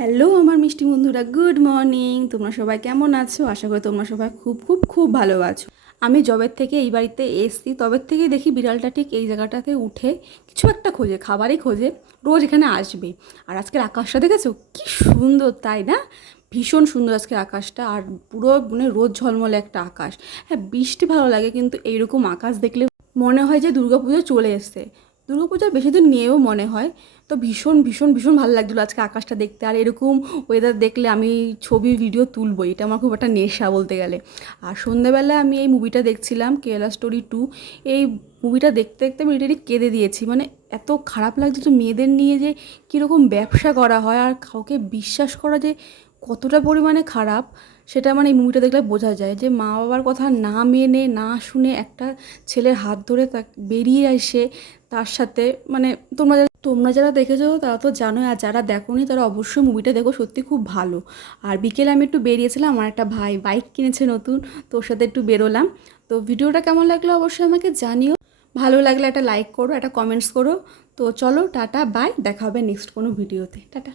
Hello আমার মিষ্টি বন্ধুরা, গুড মর্নিং। তোমরা সবাই কেমন আছো? আশা করি তোমরা সবাই খুব খুব খুব ভালো আছো। আমি যবের থেকে এই বাড়িতে এসছি তবের থেকে দেখি বিড়ালটা ঠিক এই জায়গাটাতে উঠে কিছু একটা খোঁজে, খাবারই খোঁজে, রোজ এখানে আসবে। আর আজকের আকাশটা দেখেছো কি সুন্দর, তাই না? ভীষণ সুন্দর আজকের আকাশটা, আর পুরো মানে রোদ ঝলমলে একটা আকাশ। হ্যাঁ, বৃষ্টি ভালো লাগে, কিন্তু এইরকম আকাশ দেখলে মনে হয় যে দুর্গাপুজো চলে এসছে। দুর্গাপূজার বেশি দিন নিয়েও মনে হয়। তো ভীষণ ভীষণ ভীষণ ভালো লাগছিলো আজকে আকাশটা দেখতে। আর এরকম ওয়েদার দেখলে আমি ছবি ভিডিও তুলবো, এটা আমার খুব একটা নেশা বলতে গেলে। আর সন্ধ্যাবেলায় আমি এই মুভিটা দেখছিলাম, কেরালা স্টোরি 2। এই মুভিটা দেখতে দেখতে আমি লিটারি কেঁদে দিয়েছি। মানে এত খারাপ লাগছে যে মেয়েদের নিয়ে যে কীরকম ব্যবসা করা হয় আর কাউকে বিশ্বাস করা যে কতটা পরিমাণে খারাপ, সেটা মানে এই মুভিটা দেখলে বোঝা যায়। যে মা বাবার কথা না মেনে না শুনে একটা ছেলের হাত ধরে তা বেরিয়ে আসে তার সাথে। মানে তোমরা যারা দেখেছো তারা তো জানোই, আর যারা দেখোনি তারা অবশ্যই মুভিটা দেখো, সত্যি খুব ভালো। আর বিকেলে আমি একটু বেরিয়েছিলাম, আমার একটা ভাই বাইক কিনেছে নতুন, তো ওর সাথে একটু বেরোলাম। তো ভিডিওটা কেমন লাগলো অবশ্যই আমাকে জানিও। ভালো লাগলে একটা লাইক করো, একটা কমেন্টস করো। তো চলো, টাটা, বাই, দেখা হবে নেক্সট কোনো ভিডিওতে। টাটা।